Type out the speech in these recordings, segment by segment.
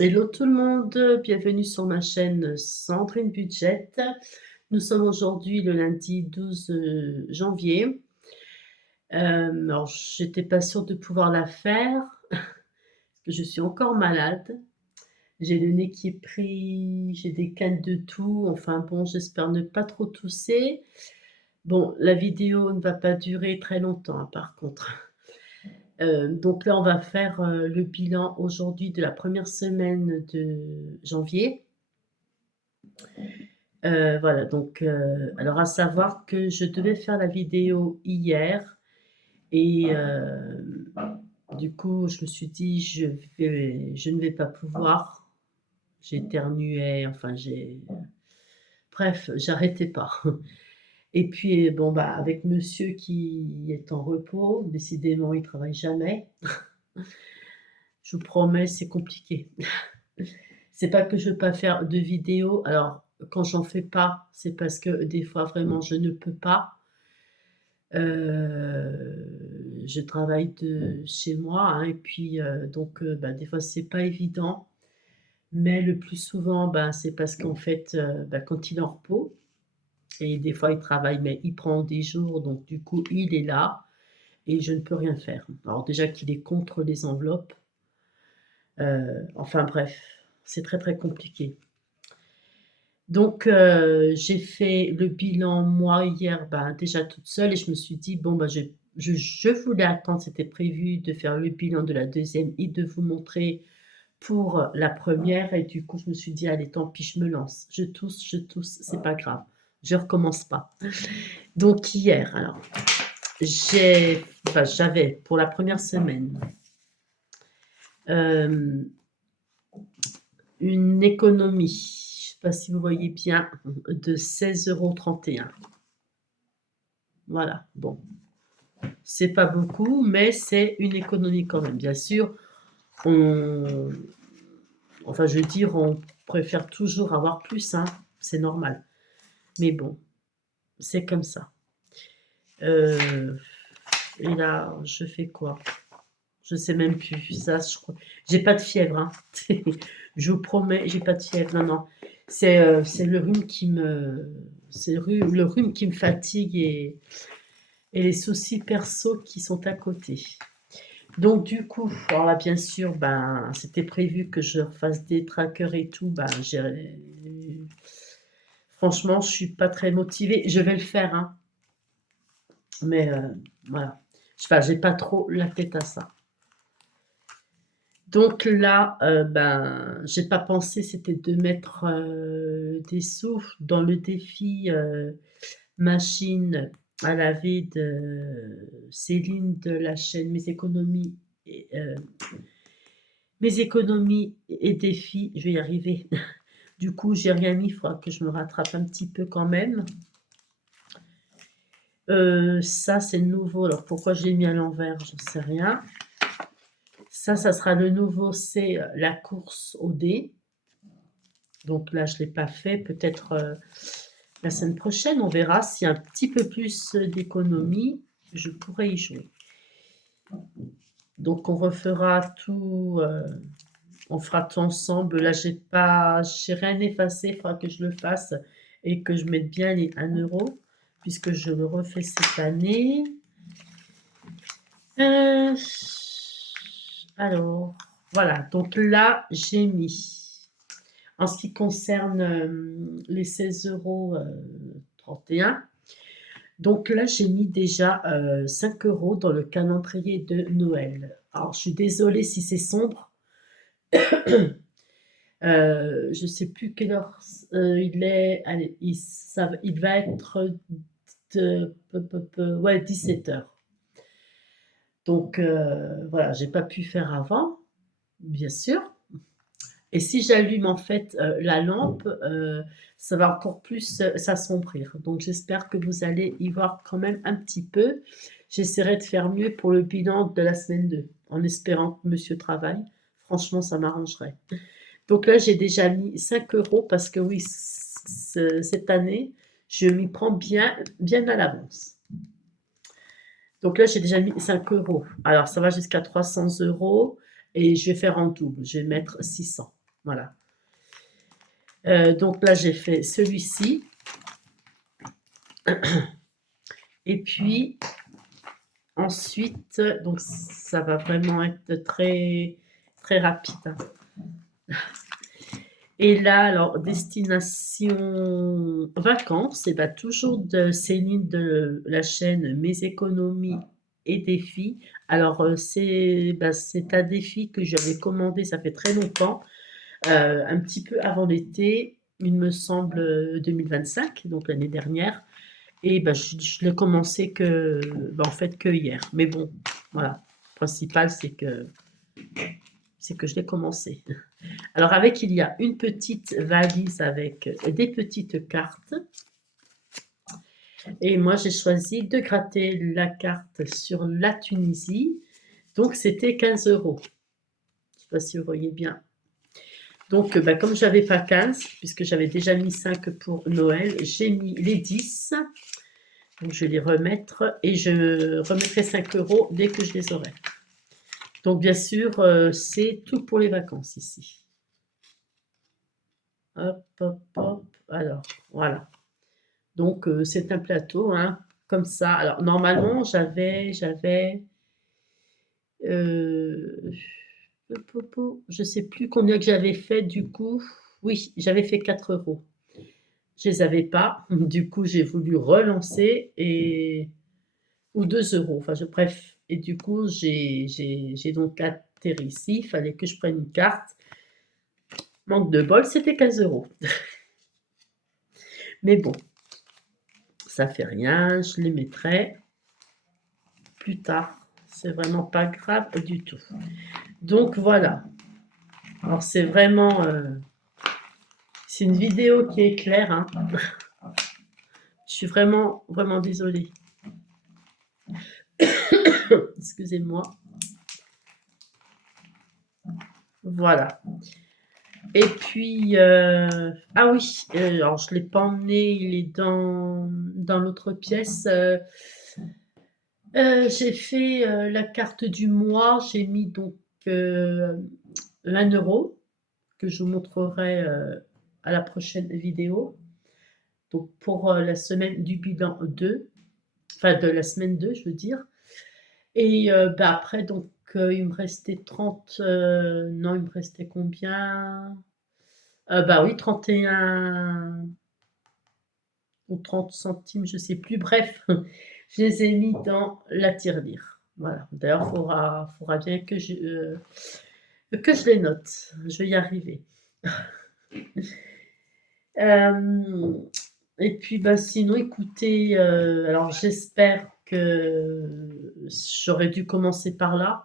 Hello tout le monde, bienvenue sur ma chaîne Sandrine Budget. Nous sommes aujourd'hui le lundi 12 janvier. Alors j'étais pas sûre de pouvoir la faire, parce que je suis encore malade. J'ai le nez qui est pris, j'ai des cannes de toux, enfin bon, j'espère ne pas trop tousser. Bon, la vidéo ne va pas durer très longtemps, hein, par contre. Donc là, on va faire le bilan aujourd'hui de la première semaine de janvier. Voilà, donc alors à savoir que je devais faire la vidéo hier et du coup, je me suis dit: «Je ne vais pas pouvoir». J'éternuais, enfin bref, j'arrêtais pas. Et puis bon, bah, avec monsieur qui est en repos, décidément il travaille jamais. Je vous promets, c'est compliqué. C'est pas que je veux pas faire de vidéos, alors quand j'en fais pas, c'est parce que des fois vraiment je ne peux pas. Je travaille de chez moi, hein, et puis, donc, bah, des fois c'est pas évident, mais le plus souvent, ben, c'est parce qu'en fait, bah, quand il est en repos et des fois il travaille, mais il prend des jours, donc du coup il est là et je ne peux rien faire. Alors déjà qu'il est contre les enveloppes, enfin bref, c'est très, très compliqué. Donc, j'ai fait le bilan moi hier, ben, déjà toute seule et je me suis dit: «Bon, bah, je voulais attendre, c'était prévu de faire le bilan de la deuxième et de vous montrer pour la première et du coup je me suis dit: «Allez tant pis, je me lance. Je tousse, c'est pas grave, je recommence pas». Donc hier, alors, j'avais pour la première semaine, hem, une économie, je sais pas si vous voyez bien, de 16,31 €. Voilà, bon, c'est pas beaucoup, mais c'est une économie quand même. Bien sûr, on enfin, je veux dire, on préfère toujours avoir plus, hein, c'est normal. Mais bon, c'est comme ça. Heu et là, je fais quoi? Je sais même plus. Ça, je crois j'ai pas de fièvre, hein. Je vous promets, j'ai pas de fièvre. Non, non. C'est le rhume qui me c'est le rhume qui me fatigue et les soucis perso qui sont à côté. Donc du coup, alors là, bien sûr, ben, c'était prévu que je refasse des trackers et tout, ben, j'ai franchement, je suis pas très motivée. Je vais le faire, hein, mais voilà. Enfin, j'ai pas trop la tête à ça. Donc là, ben, j'ai pas pensé, c'était de mettre, des sous dans le défi, machine à laver de Céline de la chaîne Mes économies et défis, je vais y arriver. Du coup, j'ai rien mis, il faudra que je me rattrape un petit peu quand même. Ça, c'est le nouveau. Alors pourquoi je l'ai mis à l'envers, je ne sais rien. Ça sera le nouveau, c'est la course au dés. Donc là, je ne l'ai pas fait. Peut-être la semaine prochaine, on verra s'il y a un petit peu plus d'économie, je pourrais y jouer. Donc on refera tout, on fera tout ensemble. Là, j'ai rien effacé, il faudra que je le fasse et que je mette bien les 1 € puisque je le refais cette année. Alors, voilà, donc là, j'ai mis, en ce qui concerne les 16,31 €, donc là, j'ai mis déjà 5 € dans le calendrier de Noël. Alors, je suis désolée si c'est sombre. Je ne sais plus quelle heure il est. Allez, il va être ouais, 17 h. Donc voilà, j'ai pas pu faire avant, bien sûr. Et si j'allume en fait la lampe, ça va encore plus s'assombrir. Donc j'espère que vous allez y voir quand même un petit peu. J'essaierai de faire mieux pour le bilan de la semaine 2, en espérant que monsieur travaille. Franchement, ça m'arrangerait. Donc là, j'ai déjà mis 5 € parce que oui, cette année, je m'y prends bien, bien à l'avance. Donc là, j'ai déjà mis 5 €. Alors, ça va jusqu'à 300 € et je vais faire en double. Je vais mettre 600. Voilà. Donc là, j'ai fait celui-ci. Et puis, ensuite, donc ça va vraiment être très, très rapide, hein. Et là, alors, destination vacances, et bah, toujours de Céline de la chaîne Mes économies et défis. Alors, c'est un défi que j'avais commandé, ça fait très longtemps, un petit peu avant l'été, il me semble 2025, donc l'année dernière. Et bah, je l'ai commencé que, bah, en fait, que hier. Mais bon, voilà. Le principal, c'est que je l'ai commencé. Alors avec, il y a une petite valise avec des petites cartes. Et moi, j'ai choisi de gratter la carte sur la Tunisie. Donc, c'était 15 euros. Je ne sais pas si vous voyez bien. Donc, bah, comme je n'avais pas 15, puisque j'avais déjà mis 5 pour Noël, j'ai mis les 10. Donc, je vais les remettre et je remettrai 5 euros dès que je les aurai. Donc, bien sûr, c'est tout pour les vacances ici. Hop, hop, hop. Alors, voilà. Donc, c'est un plateau, hein, comme ça. Alors, normalement, euh, je ne sais plus combien que j'avais fait du coup. Oui, j'avais fait 4 euros. Je les avais pas. Du coup, j'ai voulu relancer ou 2 euros. Enfin, bref. Et du coup, j'ai donc atterri ici. Il fallait que je prenne une carte. Manque de bol, c'était 15 euros. Mais bon, ça fait rien. Je les mettrai plus tard. C'est vraiment pas grave du tout. Donc voilà. Alors c'est vraiment, c'est une vidéo qui est claire, hein. Je suis vraiment, vraiment désolée. Excusez-moi. Voilà. Et puis, ah oui, alors je ne l'ai pas emmené, il est dans l'autre pièce. J'ai fait la carte du mois, j'ai mis donc 1 euro que je vous montrerai à la prochaine vidéo. Donc pour la semaine du bilan 2, enfin de la semaine 2, je veux dire. Et bah, après, donc il me restait 30, non, il me restait combien? Bah oui, 31 ou 30 centimes, je sais plus. Bref, je les ai mis dans la tirelire. Voilà. D'ailleurs, faudra bien que je les note. Je vais y arriver. Et puis, bah, sinon, écoutez, alors j'espère que j'aurais dû commencer par là.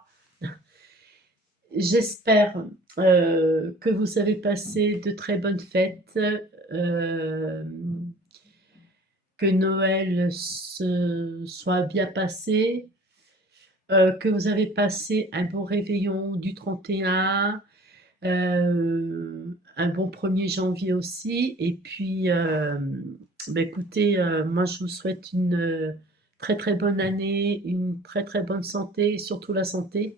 J'espère que vous avez passé de très bonnes fêtes, que Noël se soit bien passé, que vous avez passé un bon réveillon du 31, un bon 1er janvier aussi. Et puis, bah, écoutez, moi je vous souhaite une très très bonne année, une très très bonne santé, surtout la santé.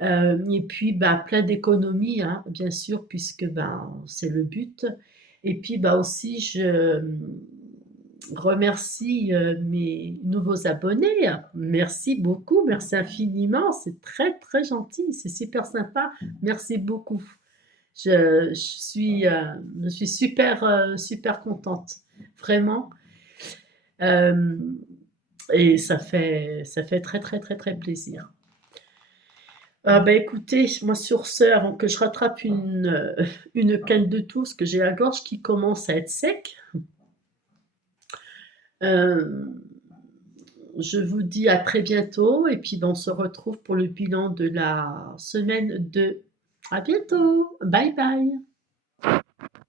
Et puis, bah, plein d'économies, hein, bien sûr, puisque ben, c'est le but. Et puis, bah, aussi, je remercie mes nouveaux abonnés. Merci beaucoup, merci infiniment. C'est très, très gentil, c'est super sympa. Merci beaucoup. Je suis super, super contente, vraiment. Euh, et ça fait très, très, très, très plaisir. Ah bah écoutez, moi sur ce, avant que je rattrape une canne de toux, parce que j'ai la gorge qui commence à être sec, euh, je vous dis à très bientôt et puis ben, on se retrouve pour le bilan de la semaine 2. À bientôt, bye bye.